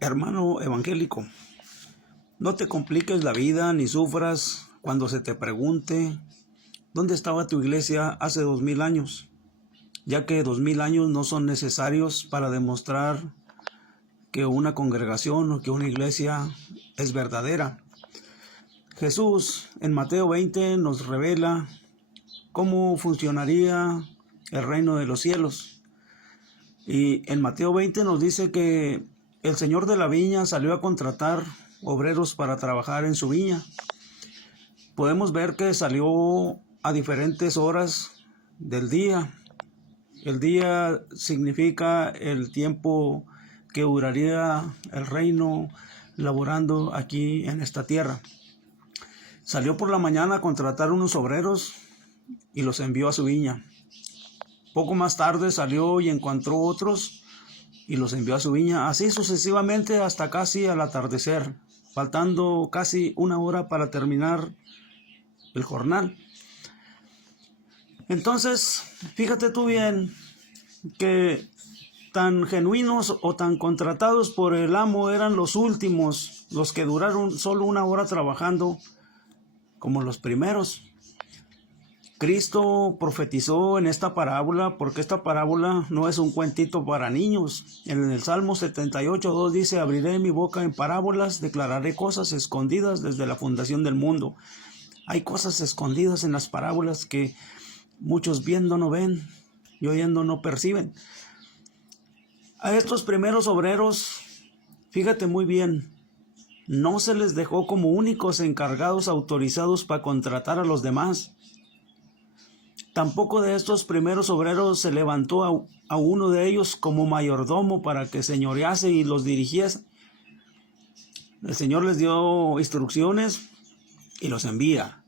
Hermano evangélico, no te compliques la vida ni sufras cuando se te pregunte dónde estaba tu iglesia hace 2000 años, ya que 2000 años no son necesarios para demostrar que una congregación o que una iglesia es verdadera. Jesús en Mateo 20 nos revela cómo funcionaría el reino de los cielos. Y en Mateo 20 nos dice que el señor de la viña salió a contratar obreros para trabajar en su viña. Podemos ver que salió a diferentes horas del día. El día significa el tiempo que duraría el reino laborando aquí en esta tierra. Salió por la mañana a contratar unos obreros y los envió a su viña. Poco más tarde salió y encontró otros y los envió a su viña, así sucesivamente hasta casi al atardecer, faltando casi una hora para terminar el jornal. Entonces, fíjate tú bien que tan genuinos o tan contratados por el amo eran los últimos, los que duraron solo una hora trabajando, como los primeros. Cristo profetizó en esta parábola, porque esta parábola no es un cuentito para niños. En el Salmo 78:2 dice: abriré mi boca en parábolas, declararé cosas escondidas desde la fundación del mundo. Hay cosas escondidas en las parábolas que muchos viendo no ven y oyendo no perciben. A estos primeros obreros, fíjate muy bien, no se les dejó como únicos encargados autorizados para contratar a los demás. Tampoco de estos primeros obreros se levantó a uno de ellos como mayordomo para que señorease y los dirigiese. El Señor les dio instrucciones y los envía.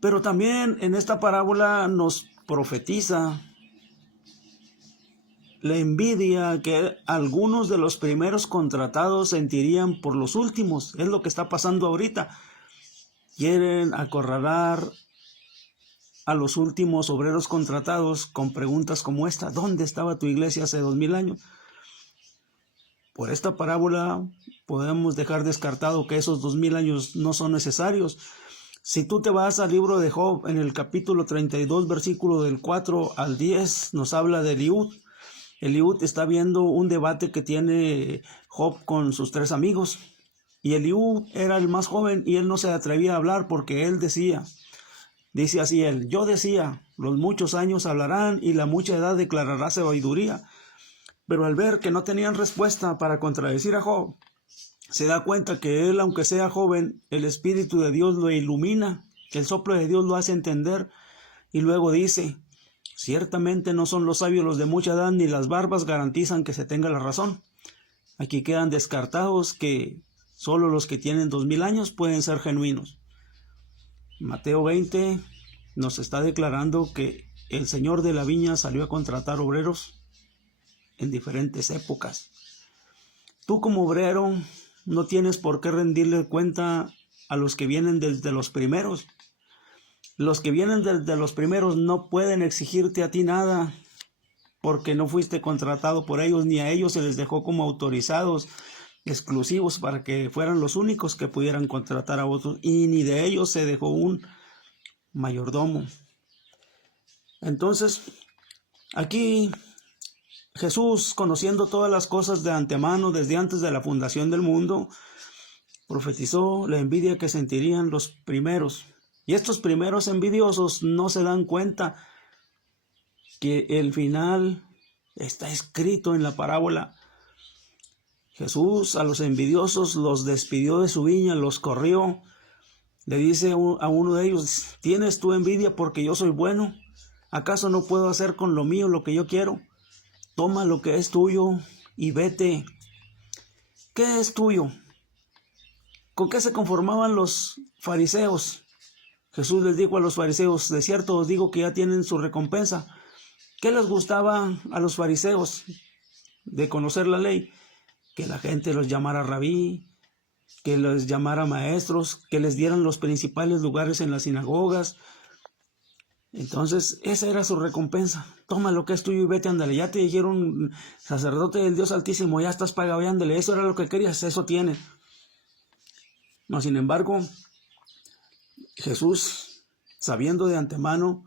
Pero también en esta parábola nos profetiza la envidia que algunos de los primeros contratados sentirían por los últimos. Es lo que está pasando ahorita. Quieren acorralar a los últimos obreros contratados con preguntas como esta: ¿dónde estaba tu iglesia hace 2000 años? Por esta parábola podemos dejar descartado que esos 2000 años no son necesarios. Si tú te vas al libro de Job, en el capítulo 32, versículo del 4 al 10, nos habla de Eliud. Eliud está viendo un debate que tiene Job con sus 3 amigos. Y Eliud era el más joven y él no se atrevía a hablar porque él decía... Dice así él: yo decía, los muchos años hablarán y la mucha edad declarará sabiduría. Pero al ver que no tenían respuesta para contradecir a Job, se da cuenta que él, aunque sea joven, el Espíritu de Dios lo ilumina, el soplo de Dios lo hace entender. Y luego dice: ciertamente no son los sabios los de mucha edad, ni las barbas garantizan que se tenga la razón. Aquí quedan descartados que solo los que tienen 2000 años pueden ser genuinos. Mateo 20 nos está declarando que el Señor de la viña salió a contratar obreros en diferentes épocas. Tú como obrero no tienes por qué rendirle cuenta a los que vienen desde los primeros. Los que vienen desde los primeros no pueden exigirte a ti nada, porque no fuiste contratado por ellos, ni a ellos se les dejó como autorizados exclusivos para que fueran los únicos que pudieran contratar a otros, y ni de ellos se dejó un mayordomo. Entonces, aquí Jesús, conociendo todas las cosas de antemano desde antes de la fundación del mundo, profetizó la envidia que sentirían los primeros. Y estos primeros envidiosos no se dan cuenta que el final está escrito en la parábola. Jesús a los envidiosos los despidió de su viña, los corrió. Le dice a uno de ellos: ¿tienes tú envidia porque yo soy bueno? ¿Acaso no puedo hacer con lo mío lo que yo quiero? Toma lo que es tuyo y vete. ¿Qué es tuyo? ¿Con qué se conformaban los fariseos? Jesús les dijo a los fariseos: de cierto os digo que ya tienen su recompensa. ¿Qué les gustaba a los fariseos de conocer la ley? Que la gente los llamara rabí, que los llamara maestros, que les dieran los principales lugares en las sinagogas. Entonces, esa era su recompensa. Toma lo que es tuyo y vete, ándale. Ya te dijeron, sacerdote del Dios Altísimo, ya estás pagado, ándale. Eso era lo que querías, eso tiene. No, sin embargo, Jesús, sabiendo de antemano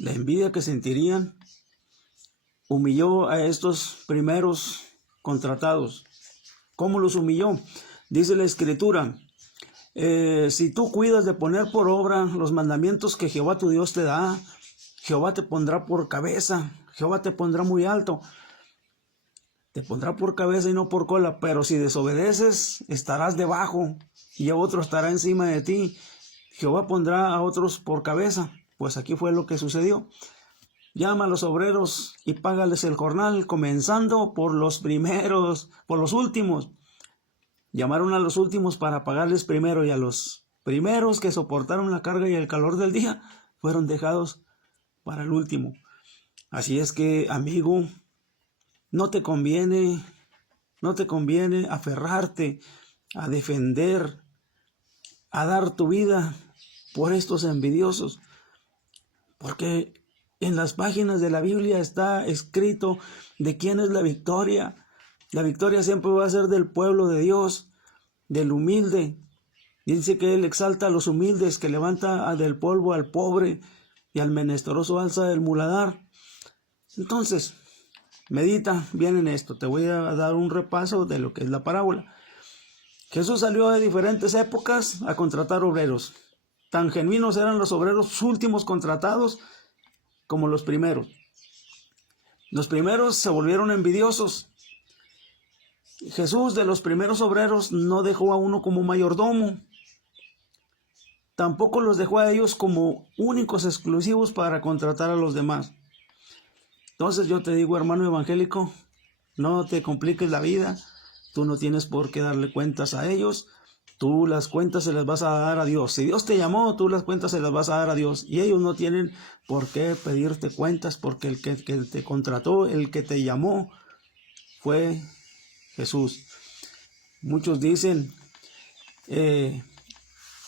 la envidia que sentirían, humilló a estos primeros contratados. ¿Cómo los humilló? Dice la Escritura, si tú cuidas de poner por obra los mandamientos que Jehová tu Dios te da, Jehová te pondrá por cabeza, Jehová te pondrá muy alto, te pondrá por cabeza y no por cola, pero si desobedeces, estarás debajo y otro estará encima de ti. Jehová pondrá a otros por cabeza. Pues aquí fue lo que sucedió. Llama a los obreros y págales el jornal, comenzando por los primeros, por los últimos. Llamaron a los últimos para pagarles primero, y a los primeros que soportaron la carga y el calor del día fueron dejados para el último. Así es que, amigo, no te conviene aferrarte a defender, a dar tu vida por estos envidiosos, porque en las páginas de la Biblia está escrito de quién es la victoria. La victoria siempre va a ser del pueblo de Dios, del humilde. Dice que Él exalta a los humildes, que levanta del polvo al pobre y al menesteroso alza del muladar. Entonces, medita bien en esto. Te voy a dar un repaso de lo que es la parábola. Jesús salió de diferentes épocas a contratar obreros. Tan genuinos eran los obreros últimos contratados como los primeros. Los primeros se volvieron envidiosos. Jesús, de los primeros obreros, no dejó a uno como mayordomo. Tampoco los dejó a ellos como únicos exclusivos para contratar a los demás. Entonces yo te digo, hermano evangélico, no te compliques la vida. Tú no tienes por qué darle cuentas a ellos. Tú las cuentas se las vas a dar a Dios. Si Dios te llamó, tú las cuentas se las vas a dar a Dios. Y ellos no tienen por qué pedirte cuentas, porque el que te contrató, el que te llamó, fue Jesús. Muchos dicen,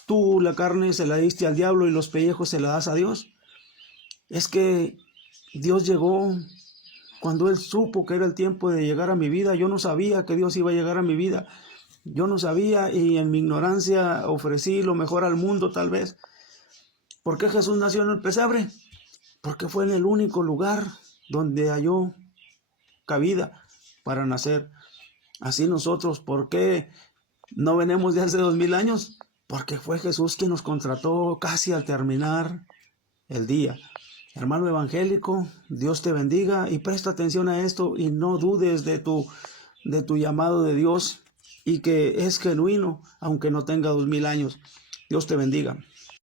tú la carne se la diste al diablo y los pellejos se la das a Dios. Es que Dios llegó cuando Él supo que era el tiempo de llegar a mi vida. Yo no sabía que Dios iba a llegar a mi vida. Yo no sabía, y en mi ignorancia ofrecí lo mejor al mundo tal vez. ¿Por qué Jesús nació en el pesebre? Porque fue en el único lugar donde halló cabida para nacer. Así nosotros, ¿por qué no venimos de hace 2000 años? Porque fue Jesús quien nos contrató casi al terminar el día. Hermano evangélico, Dios te bendiga y presta atención a esto y no dudes de tu llamado de Dios, y que es genuino, aunque no tenga 2000 años. Dios te bendiga.